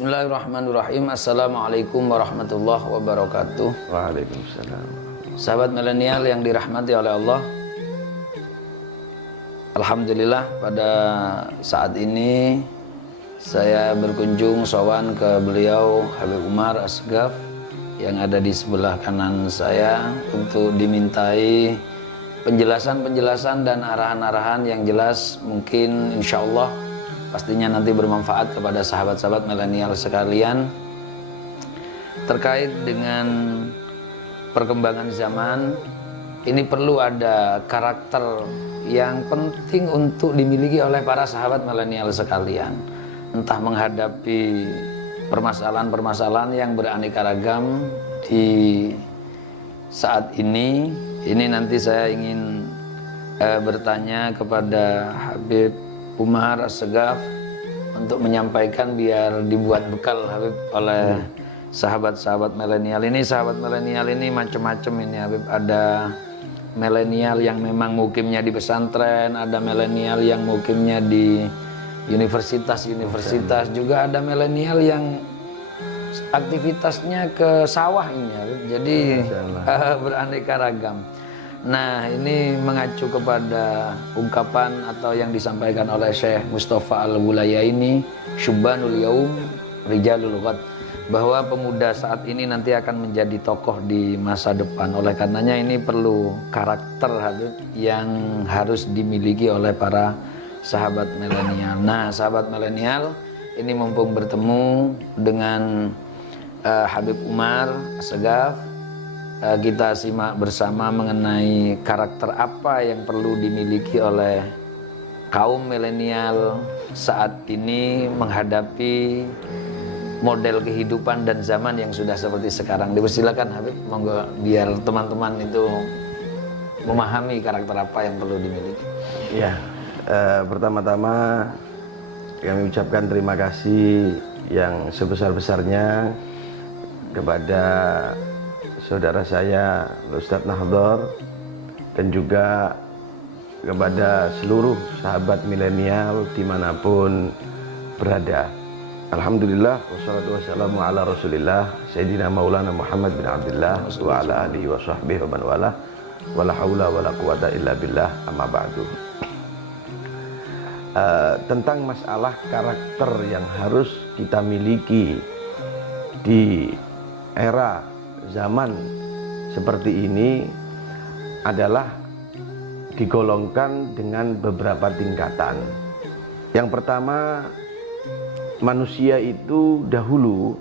Bismillahirrahmanirrahim. Assalamualaikum warahmatullahi wabarakatuh. Waalaikumsalam. Sahabat milenial yang dirahmati oleh Allah, alhamdulillah pada saat ini saya berkunjung sowan ke beliau Habib Umar Asgaf yang ada di sebelah kanan saya untuk dimintai penjelasan-penjelasan dan arahan-arahan yang jelas, mungkin insya Allah pastinya nanti bermanfaat kepada sahabat-sahabat milenial sekalian terkait dengan perkembangan zaman. Ini perlu ada karakter yang penting untuk dimiliki oleh para sahabat milenial sekalian, entah menghadapi permasalahan-permasalahan yang beraneka ragam di saat ini. Ini nanti saya ingin bertanya kepada Habib Umar Asgaf untuk menyampaikan biar dibuat bekal Habib oleh sahabat-sahabat milenial ini. Sahabat milenial ini macam-macam ini Habib. Ada milenial yang memang mukimnya di pesantren, ada milenial yang mukimnya di universitas, juga ada milenial yang aktivitasnya ke sawah ini Habib. Jadi beraneka ragam. Nah, ini mengacu kepada ungkapan atau yang disampaikan oleh Syekh Mustafa Al-Wulayaini, Syubbanul Yaum Rijalul Ghad, bahwa pemuda saat ini nanti akan menjadi tokoh di masa depan. Oleh karenanya ini perlu karakter Habib yang harus dimiliki oleh para sahabat milenial. Nah, sahabat milenial ini mumpung bertemu dengan Habib Umar Asgaf, kita simak bersama mengenai karakter apa yang perlu dimiliki oleh kaum milenial saat ini menghadapi model kehidupan dan zaman yang sudah seperti sekarang. Dipersilakan Habib, monggo, biar teman-teman itu memahami karakter apa yang perlu dimiliki. Ya, pertama-tama kami ucapkan terima kasih yang sebesar-besarnya kepada saudara saya Ustadz Nahdhar dan juga kepada seluruh sahabat milenial dimanapun berada. Alhamdulillah wassalatu wassalamu ala rasulillah Sayyidina Maulana Muhammad bin Abdullah wa ala alihi wa sahbihi wa man wala wa la hawla wa la quwata illa billah, amma ba'du. Tentang masalah karakter yang harus kita miliki di era zaman seperti ini adalah digolongkan dengan beberapa tingkatan. Yang pertama, manusia itu dahulu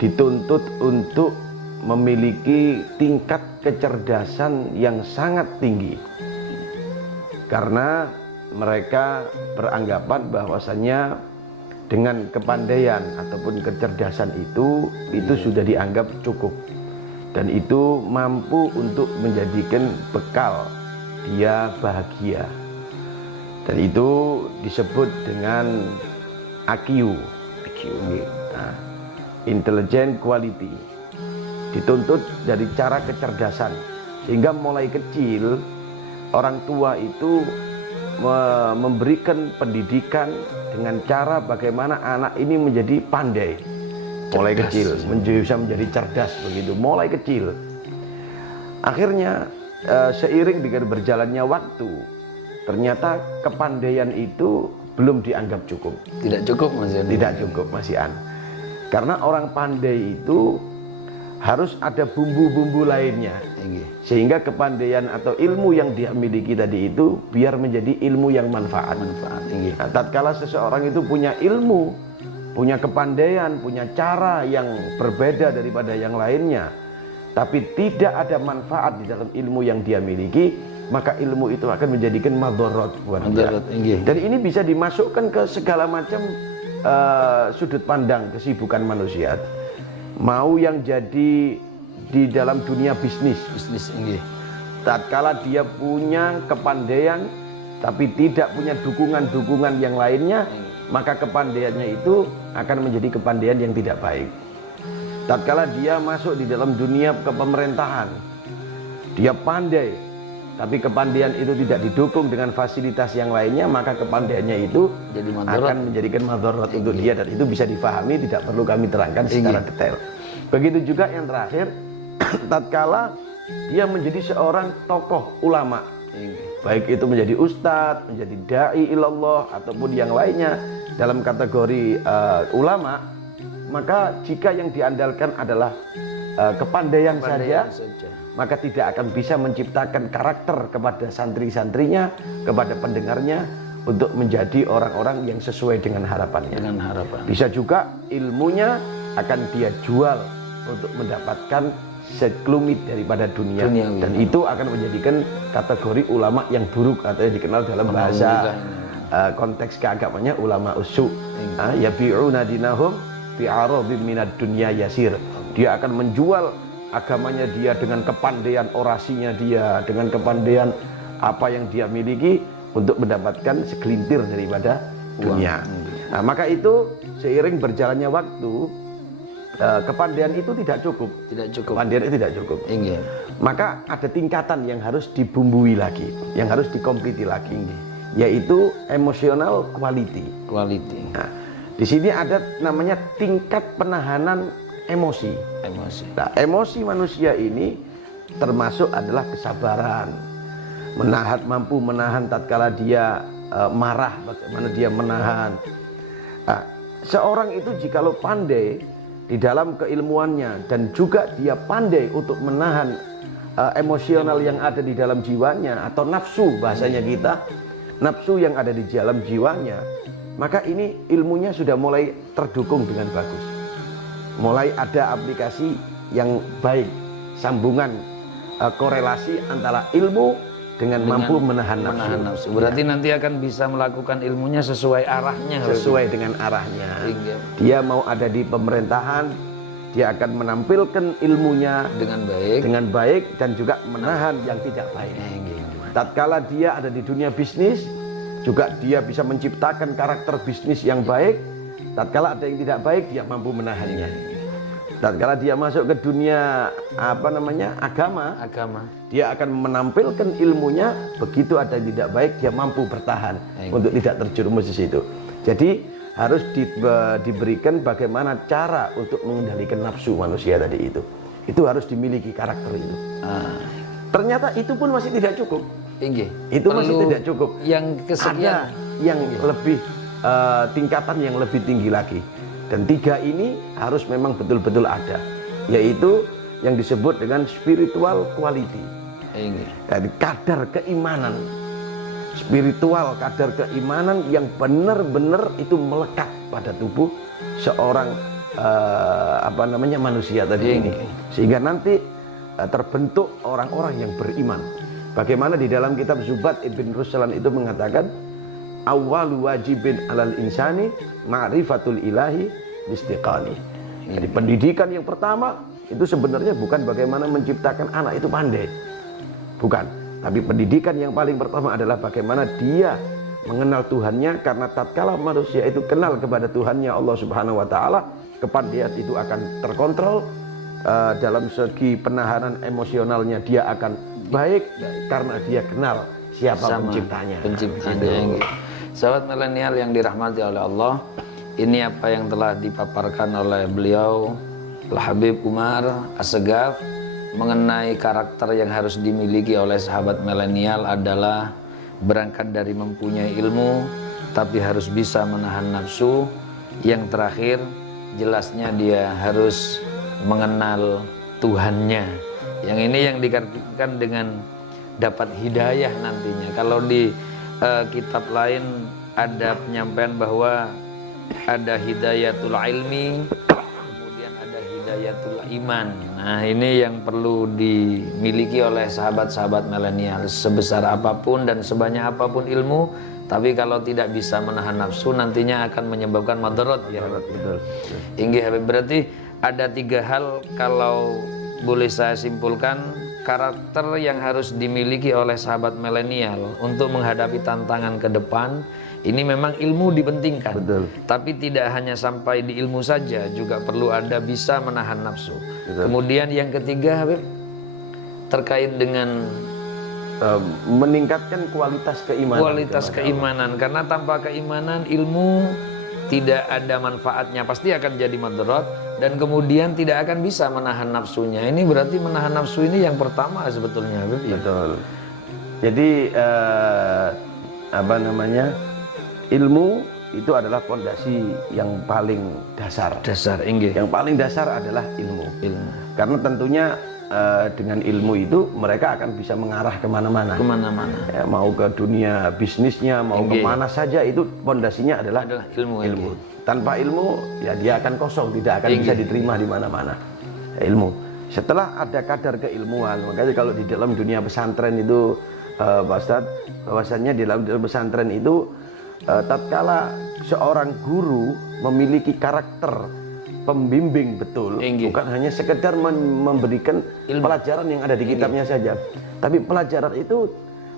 dituntut untuk memiliki tingkat kecerdasan yang sangat tinggi, karena mereka beranggapan bahwasannya dengan kepandaian ataupun kecerdasan itu sudah dianggap cukup, dan itu mampu untuk menjadikan bekal dia bahagia, dan itu disebut dengan IQ, nah, intelligent quality. Dituntut dari cara kecerdasan, sehingga mulai kecil orang tua itu memberikan pendidikan dengan cara bagaimana anak ini menjadi pandai mulai kecil, bisa menjadi cerdas begitu mulai kecil. Akhirnya seiring dengan berjalannya waktu, ternyata kepandaian itu belum dianggap cukup. Tidak cukup Mas Yan. Tidak cukup Mas Yan. Karena orang pandai itu harus ada bumbu-bumbu lainnya, sehingga kepandaian atau ilmu yang dia miliki tadi itu biar menjadi ilmu yang manfaat. Nah, tatkala seseorang itu punya ilmu, punya kepandaian, punya cara yang berbeda daripada yang lainnya, tapi tidak ada manfaat di dalam ilmu yang dia miliki, maka ilmu itu akan menjadikan madharat buat dia. Dan ini bisa dimasukkan ke segala macam sudut pandang kesibukan manusia. Mau yang jadi di dalam dunia bisnis, tatkala dia punya kepandaian tapi tidak punya dukungan-dukungan yang lainnya, maka kepandaiannya itu akan menjadi kepandaian yang tidak baik. Tatkala dia masuk di dalam dunia kepemerintahan, dia pandai tapi kepandaian itu tidak didukung dengan fasilitas yang lainnya, maka kepandaiannya itu Jadi madharat. akan menjadikan madharat untuk dia, dan itu bisa difahami, tidak perlu kami terangkan secara detail. Begitu juga yang terakhir, tatkala dia menjadi seorang tokoh ulama, baik itu menjadi ustadz, menjadi dai ilallah ataupun yang lainnya dalam kategori ulama, maka jika yang diandalkan adalah kepandaian saja, maka tidak akan bisa menciptakan karakter kepada santri-santrinya, kepada pendengarnya untuk menjadi orang-orang yang sesuai dengan harapannya. Dengan harapan. Bisa juga ilmunya akan dia jual untuk mendapatkan sekelumit daripada dunia. Dan itu akan menjadikan kategori ulama yang buruk, atau yang dikenal dalam bahasa konteks keagamannya ulama usu. Yabi'una dinahum bi'arabim minad dunya yasir. Dia akan menjual agamanya dia dengan kepandaian orasinya dia, dengan kepandaian apa yang dia miliki untuk mendapatkan segelintir daripada dunia. Nah, maka itu seiring berjalannya waktu, kepandaian itu tidak cukup. Tidak cukup. Kepandaian itu tidak cukup. Inggih. Maka ada tingkatan yang harus dibumbui lagi, yang harus dikompliti lagi, yaitu emotional quality. Quality. Nah, di sini ada namanya tingkat penahanan emosi. Nah, emosi manusia ini termasuk adalah kesabaran, mampu menahan tatkala dia marah, bagaimana dia menahan. Nah, seorang itu jikalau pandai di dalam keilmuannya dan juga dia pandai untuk menahan emosional yang ada di dalam jiwanya, atau nafsu bahasanya kita, nafsu yang ada di dalam jiwanya, maka ini ilmunya sudah mulai terdukung dengan bagus. Mulai ada aplikasi yang baik, sambungan korelasi antara ilmu dengan mampu menahan nafsu. Berarti nanti akan bisa melakukan ilmunya sesuai arahnya. Sesuai dengan arahnya. Dia mau ada di pemerintahan, dia akan menampilkan ilmunya dengan baik dan juga menahan yang tidak baik. Tatkala dia ada di dunia bisnis, juga dia bisa menciptakan karakter bisnis yang baik. Tatkala ada yang tidak baik, dia mampu menahannya. Tatkala dia masuk ke dunia agama, dia akan menampilkan ilmunya. Begitu ada yang tidak baik, dia mampu bertahan untuk tidak terjerumus di situ. Jadi harus diberikan bagaimana cara untuk mengendalikan nafsu manusia tadi itu. Itu harus dimiliki karakter itu. Ternyata itu pun masih tidak cukup. Itu masih tidak cukup. Yang kesekian, ada yang lebih tingkatan yang lebih tinggi lagi, dan tiga ini harus memang betul-betul ada, yaitu yang disebut dengan spiritual quality. Jadi kadar keimanan spiritual, kadar keimanan yang benar-benar itu melekat pada tubuh seorang manusia tadi ini, sehingga nanti terbentuk orang-orang yang beriman. Bagaimana di dalam kitab Zubat Ibn Ruslan itu mengatakan, awwalu wajibin alal insani ma'rifatul ilahi istiqani. Jadi pendidikan yang pertama itu sebenarnya bukan bagaimana menciptakan anak itu pandai, bukan. Tapi pendidikan yang paling pertama adalah bagaimana dia mengenal Tuhannya, karena tatkala manusia itu kenal kepada Tuhannya Allah Subhanahu wa taala, kepandaian itu akan terkontrol. Dalam segi penahanan emosionalnya dia akan baik karena dia kenal siapa penciptanya. Sahabat milenial yang dirahmati oleh Allah, ini apa yang telah dipaparkan oleh beliau Al-Habib Umar As-Segaf mengenai karakter yang harus dimiliki oleh sahabat milenial adalah berangkat dari mempunyai ilmu, tapi harus bisa menahan nafsu. Yang terakhir, jelasnya dia harus mengenal Tuhannya. Yang ini yang dikatakan dengan dapat hidayah nantinya. Kalau di kitab lain ada penyampaian bahwa ada hidayatul ilmi, kemudian ada hidayatul iman. Nah, ini yang perlu dimiliki oleh sahabat-sahabat milenial. Sebesar apapun dan sebanyak apapun ilmu, tapi kalau tidak bisa menahan nafsu, nantinya akan menyebabkan madarat. Ya, betul. Inggih, berarti ada tiga hal kalau boleh saya simpulkan, karakter yang harus dimiliki oleh sahabat milenial untuk menghadapi tantangan ke depan. Ini memang ilmu dipentingkan. Betul. Tapi tidak hanya sampai di ilmu saja, juga perlu ada bisa menahan nafsu. Betul. Kemudian yang ketiga, Habib, terkait dengan meningkatkan kualitas keimanan. Kualitas keimanan, karena tanpa keimanan ilmu tidak ada manfaatnya, pasti akan jadi madharat, dan kemudian tidak akan bisa menahan nafsunya. Ini berarti menahan nafsu ini yang pertama sebetulnya, Habib. Betul. Jadi apa namanya, ilmu itu adalah fondasi yang paling dasar. Yang paling dasar adalah ilmu. Karena tentunya dengan ilmu itu mereka akan bisa mengarah kemana-mana. Ya, mau ke dunia bisnisnya, mau kemana saja, itu fondasinya adalah ilmu. Tanpa ilmu ya dia akan kosong, tidak akan bisa diterima di mana-mana. Ya, ilmu. Setelah ada kadar keilmuan, makanya kalau di dalam dunia pesantren itu Pak Ustadz, bahwasannya di dalam pesantren itu tatkala seorang guru memiliki karakter pembimbing betul, bukan hanya sekedar memberikan pelajaran yang ada di kitabnya saja, tapi pelajaran itu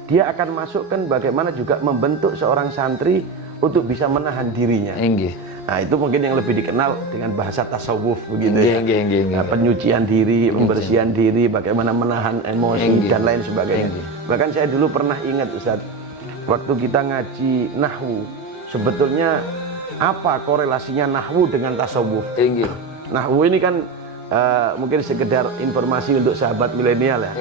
dia akan masukkan bagaimana juga membentuk seorang santri untuk bisa menahan dirinya. Nah, itu mungkin yang lebih dikenal dengan bahasa tasawuf begitu ya. Nah, penyucian diri, pembersihan diri, bagaimana menahan emosi dan lain sebagainya. Bahkan saya dulu pernah ingat Ustaz, waktu kita ngaji nahwu, sebetulnya apa korelasinya nahwu dengan tasawuf? Nahwu ini kan mungkin sekedar informasi untuk sahabat milenial ya.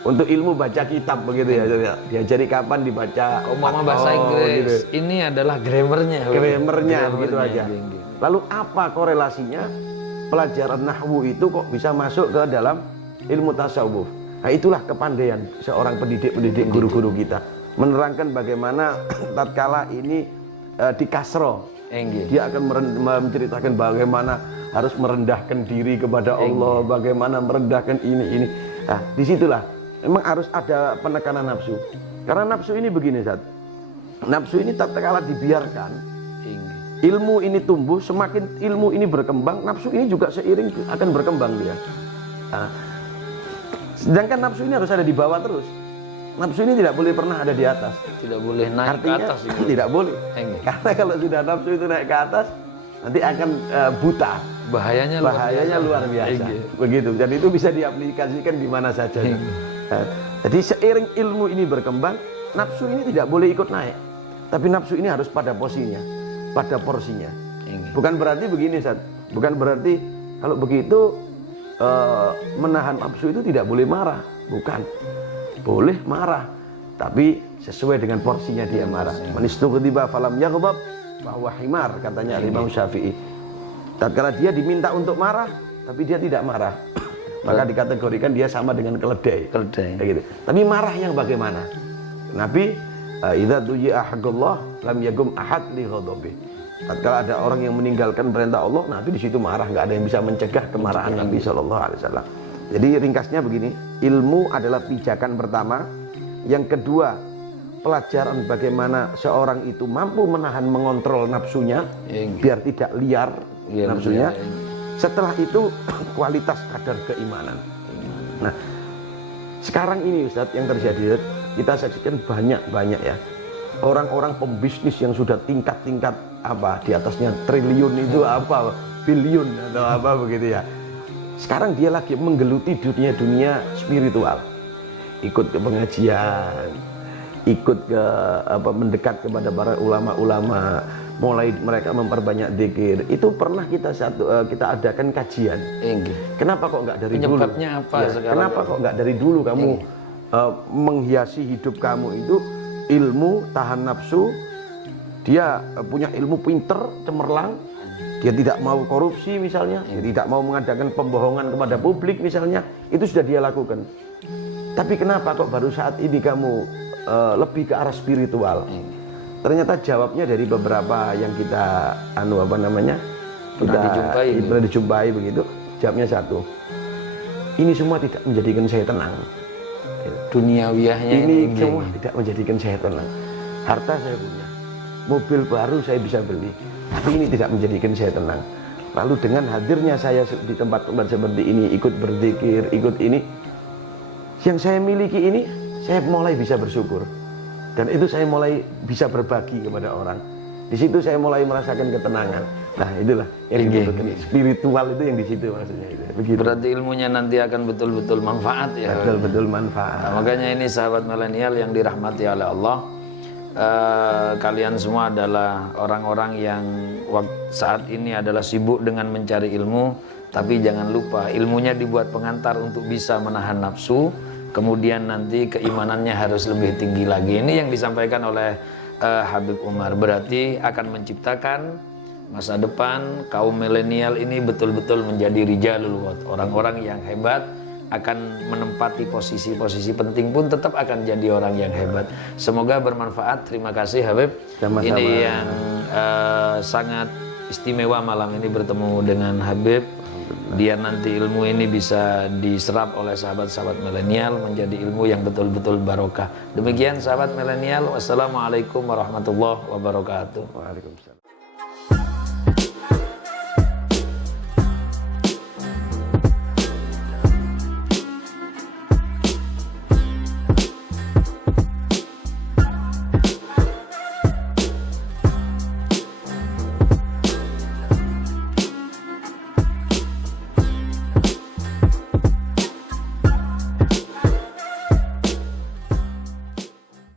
Untuk ilmu baca kitab begitu ya. Diajari kapan dibaca bahasa Inggris. Gitu. Ini adalah grammarnya begitu aja. Lalu apa korelasinya pelajaran nahwu itu kok bisa masuk ke dalam ilmu tasawuf? Nah, itulah kepandaian seorang pendidik guru-guru kita, menerangkan bagaimana tatkala ini di kasro, dia akan menceritakan bagaimana harus merendahkan diri kepada Allah, bagaimana merendahkan ini. Nah, disitulah memang harus ada penekanan nafsu. Karena nafsu ini begini, Zat. Nafsu ini tatkala dibiarkan, ilmu ini tumbuh, semakin ilmu ini berkembang, nafsu ini juga seiring akan berkembang dia. Nah, sedangkan nafsu ini harus ada di bawah terus. Nafsu ini tidak boleh pernah ada di atas. Tidak boleh naik artinya, ke atas. Tidak boleh. Karena kalau sudah nafsu itu naik ke atas, nanti akan buta. Bahayanya luar biasa. Begitu. Dan itu bisa diaplikasikan di mana saja. Jadi seiring ilmu ini berkembang, nafsu ini tidak boleh ikut naik. Tapi nafsu ini harus pada posisinya, pada porsinya. Bukan berarti begini, Ustaz. Bukan berarti kalau begitu menahan nafsu itu tidak boleh marah. Bukan. Boleh marah, tapi sesuai dengan porsinya dia marah. Manistughdiba falam yaghdab bahwa himar, katanya Imam Syafi'i. Tatkala dia diminta untuk marah, tapi dia tidak marah, maka dikategorikan dia sama dengan keledai. Gitu. Tapi marah yang bagaimana? Nabi, idza duji'a haqqullah lam yagum ahad li ghadabi. Tatkala ada orang yang meninggalkan perintah Allah, Nabi di situ marah, nggak ada yang bisa mencegah kemarahan Nabi Shallallahu Alaihi Wasallam. Jadi ringkasnya begini, ilmu adalah pijakan pertama. Yang kedua, pelajaran bagaimana seorang itu mampu menahan, mengontrol nafsunya biar tidak liar nafsunya. Setelah itu kualitas kadar keimanan. Nah, sekarang ini Ustadz yang terjadi, kita saksikan banyak ya orang-orang pembisnis yang sudah tingkat-tingkat apa di atasnya triliun itu apa biliun atau apa begitu ya. Sekarang dia lagi menggeluti dunia spiritual, ikut ke pengajian, ikut ke mendekat kepada para ulama-ulama, mulai mereka memperbanyak zikir. Itu pernah kita adakan kajian. Kenapa kok nggak dari dulu? Penyebabnya apa sekarang? Kenapa kok nggak dari dulu kamu menghiasi hidup kamu itu ilmu, tahan nafsu. Dia punya ilmu pinter, cemerlang. Dia tidak mau korupsi misalnya, dia tidak mau mengadakan pembohongan kepada publik misalnya, itu sudah dia lakukan. Tapi kenapa kok baru saat ini kamu lebih ke arah spiritual? Ternyata jawabnya dari beberapa yang kita pernah dijumpai begitu. Jawabnya satu, ini semua tidak menjadikan saya tenang. Duniawiyahnya ini semua tidak menjadikan saya tenang. Harta saya punya, mobil baru saya bisa beli, tapi ini tidak menjadikan saya tenang. Lalu dengan hadirnya saya di tempat-tempat seperti ini, ikut berzikir, ikut ini, yang saya miliki ini, saya mulai bisa bersyukur. Dan itu saya mulai bisa berbagi kepada orang. Di situ saya mulai merasakan ketenangan. Nah, itulah yang dibutuhkan. Spiritual itu yang di situ maksudnya itu. Begitu. Berarti ilmunya nanti akan betul-betul manfaat ya. Betul-betul manfaat. Nah, makanya ini sahabat milenial yang dirahmati oleh Allah. Kalian semua adalah orang-orang yang saat ini adalah sibuk dengan mencari ilmu, tapi jangan lupa ilmunya dibuat pengantar untuk bisa menahan nafsu, kemudian nanti keimanannya harus lebih tinggi lagi. Ini yang disampaikan oleh Habib Umar, berarti akan menciptakan masa depan kaum milenial ini betul-betul menjadi rijalul wad, orang-orang yang hebat, akan menempati posisi-posisi penting pun tetap akan jadi orang yang hebat. Semoga bermanfaat. Terima kasih Habib. Sama-sama. Ini yang sangat istimewa malam ini bertemu dengan Habib. Biar nanti ilmu ini bisa diserap oleh sahabat-sahabat milenial menjadi ilmu yang betul-betul barokah. Demikian sahabat milenial. Wassalamualaikum warahmatullahi wabarakatuh. Waalaikumsalam.